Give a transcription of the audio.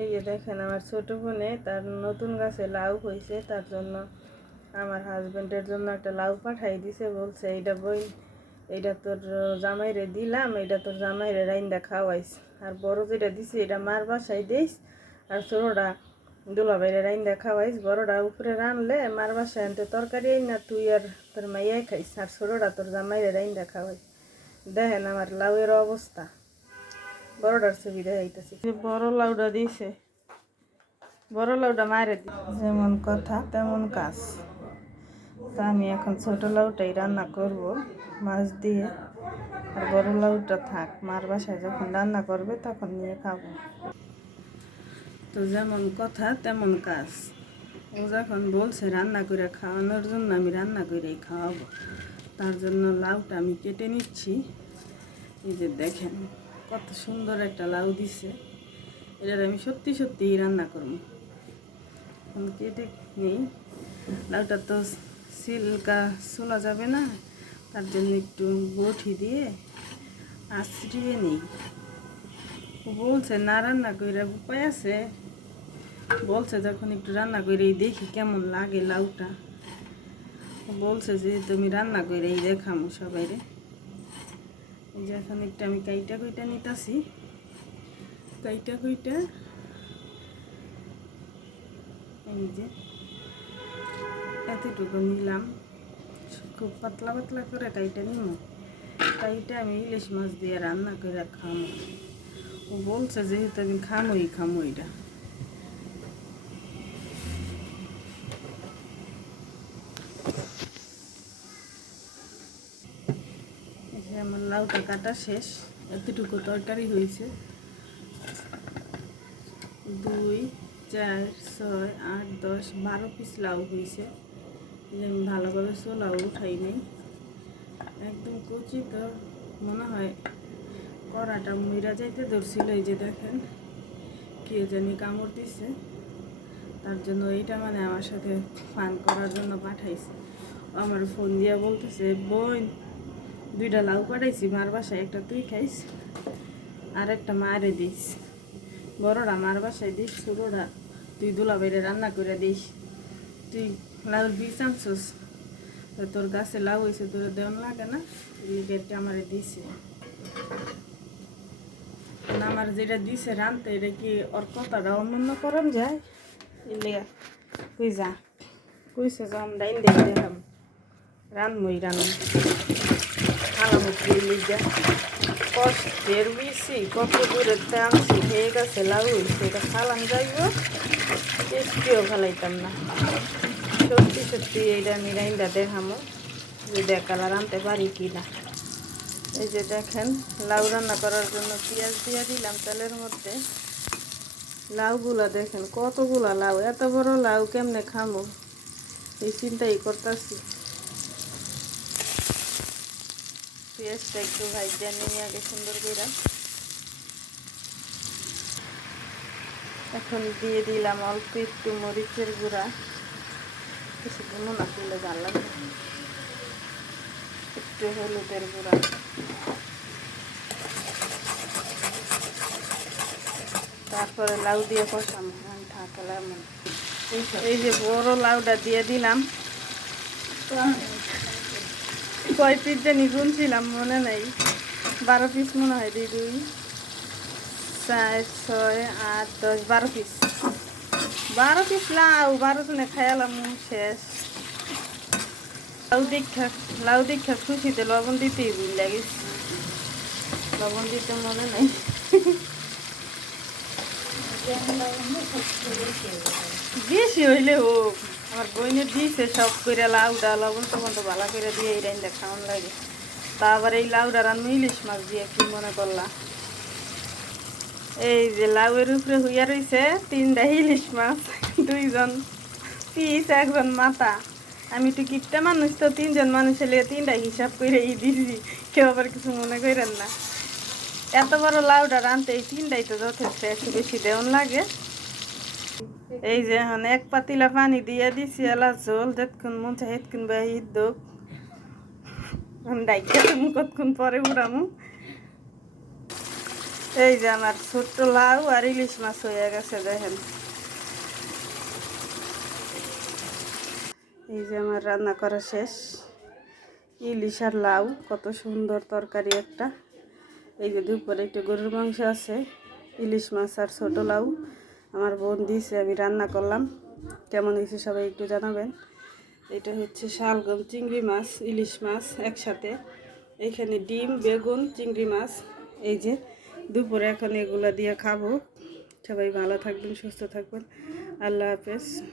এই যে দেখেন আমার ছোট বোনে তার নতুন গাছে লাউ হয়েছে, তার জন্য আমার হাজবেন্ডের জন্য একটা লাউ পাঠাই দিছে। বলছে এইটা বই, এইটা তোর জামাইরে দিলাম, এইটা তোর জামাইরে রাইন্দা খাওয়াইস। আর বড় যেটা দিছি এটা মার বাসায় দিস, আর ছোটটা দুলাভাইরে রাইন্দা খাওয়াইস। বড়টা উপরে রানলে মার বাসায় আনতে তরকারি না, তুই আর তোর মাইয়াই খাইস, আর ছোটটা তোর জামাইরে রাইন্দা খাওয়াইস। দেখেন আমার লাউয়ের অবস্থা, বড়টার ছবি দেখাইতেছি। বড় লাউটা দিছে, বড় লাউটা মারে দিছে। যেমন কথা তেমন কাজ। তা আমি এখন ছোট লাউটাই রান্না করব মাছ দিয়ে, আর বড় লাউটা থাক, মার বাসায় যখন রান্না করবে তখন নিয়ে খাবো। তো যেমন কথা তেমন কাজ, ও যখন বলছে রান্না করে খাওয়ানোর জন্য, আমি রান্না করেই খাওয়াবো। তার জন্য লাউটা আমি কেটে নিচ্ছি। এই যে দেখেন কত সুন্দর একটা লাউ দিছে, এটার আমি সত্যি সত্যিই রান্না করবো। কেটে নেই, লাউটা তো সিলকা চলা যাবে না, তার জন্য একটু বটি দিয়ে আঁচড়িয়ে নিই। বলছে না রান্না করে উপায় আছে, বলছে যখন একটু রান্না করেই দেখি কেমন লাগে লাউটা। বলছে যে তুমি রান্না করেই দেখামো সবাইরে। এই যে এখন একটু আমি কাইটা কুইটা নিতেছি, কাইটা কুইটা এই যে এতটুকু নিলাম, খুব পাতলা পাতলা করে কাইটা নিব। কাইটা আমি ইলিশ মাছ দিয়ে রান্না করে খামো। ও বলছে যেহেতু আমি খামো এটা। আমার লাউটা কাটা শেষ, এতটুকু তরকারি হয়েছে। 2, 4, 6, 8, 10, 12 পিস লাউ হয়েছে। আমি ভালোভাবে লাউ উঠাই নাই, একদম কচি, তো মনে হয় কড়াটা মইরা যাইতে ধরছিল। এই যে দেখেন কে জানি কামড় দিছে, তার জন্য এইটা মানে আমার সাথে ফান করার জন্য পাঠাইছে। আমার ফোন দিয়া বলতেছে, বোন 2টা লাউ পাঠাইছি মার বাসায়, একটা তুই খাইস আর একটা মারে দিস। বড়রা মার বাসায় দিস, ছোটরা তুই দুলাভাইরে রান্না করে দিস। তুই লাউর বীজ আনছিস, তোর গাছে লাউ হয়েছে, তোর দেওয়ান লাগে না, লিগেটটা আমারে দিছে। আমার যেটা দিছে রানতে, এটা কি ওর কথাটা অন্য করম যায়? ইলিয়া কই যা, কইছে যে আমরা ইন্ডিয়া দেখাম রানমই রান্না আলামুখি লিগা কষ্টের বেশি, কত দূরে আনছি, খেয়ে গেছে লাউ হয়েছে, এটা খালাম যাইব, টেস্টিও খালাইতাম না। সত্যি সত্যি এইটা আমি রাইন্দা দেখামো যে দেখালার আনতে পারি কি না। এই যে দেখেন লাউ রান্না করার জন্য পেঁয়াজ দিয়ে দিলাম তেলের মধ্যে। লাউগুলা দেখেন কতগুলা লাউ, এত বড় লাউ কেমনে খামো এই চিন্তাই করতেছি। পেঁয়াজটা একটু ভাইজা নিয়ে আগে সুন্দর করে, এখন দিয়ে দিলাম অল্প একটু মরিচের গুঁড়া, বেশি কোনো না দিলে ভালো লাগবে, একটু হলুদের গুঁড়া, তারপরে লাউ দিয়ে কষাম ঢাকলাম। এই যে বড় লাউটা দিয়ে দিলাম, কয় পিস জানি গুনছিলাম মনে নেই, 12 পিস মনে হয়, 2, 4, 6, 8, 10, 12 পিস, 12 পিস লাউ, 12 জনে খাইলাম শেষ। লাউ দীক্ষা খুশিতে লবণ দিতেই ভুল লাগিস, লবণ দিতে মনে নাই। বেশি হইলে হোক, আমার বইনে দিয়েছে সব করে লাউডা লবণ টবণ তো ভালো করে দিয়ে এই রাইন্দা খাওয়ান লাগে। তা আবার এই লাউডা রান্না ইলিশ মাছ দিয়ে, কি মনে করলা? এই যে লাউয়ের উপরে হইয়া রয়েছে 3টা ইলিশ মাছ, 2জন পিস, 1জন মাথা। আমি তো কিপটা মানুষ, তো 3জন মানুষের লিয়ে 3টা হিসাব করে দিছি, কেউ আবার কিছু মনে করেন না। এত বড় লাউডা রানতে এই 3টাই তো যথেষ্ট, একটু বেশি দেওয়ান লাগে। এই যে এখন 1 পাতিলা পানি দিয়ে দিছি, এলাচ ঝোল, যেতক্ষণ মন চাই হেতক্ষণ বাহি দোক ডাইকা তুমি কতক্ষণ পরে উড়ামু। এই যে আমার ছোট্ট লাউ আর ইলিশ মাছ হয়ে গেছে, দেখেন। এই যে আমার রান্না করা শেষ। ইলিশ আর লাউ, কত সুন্দর তরকারি একটা। এই যে দুপুরে একটু গরুর মাংস আছে, ইলিশ মাছ আর ছোট লাউ আমার বোন দিয়েছে, আমি রান্না করলাম। কেমন হয়েছে সবাই একটু জানাবেন। এটা হচ্ছে শালগম চিংড়ি মাছ, ইলিশ মাছ একসাথে, এইখানে ডিম, বেগুন, চিংড়ি মাছ। এই যে দুপুরে এখন এগুলা দিয়ে খাবো। সবাই ভালো থাকবেন, সুস্থ থাকবেন। আল্লাহ হাফেজ।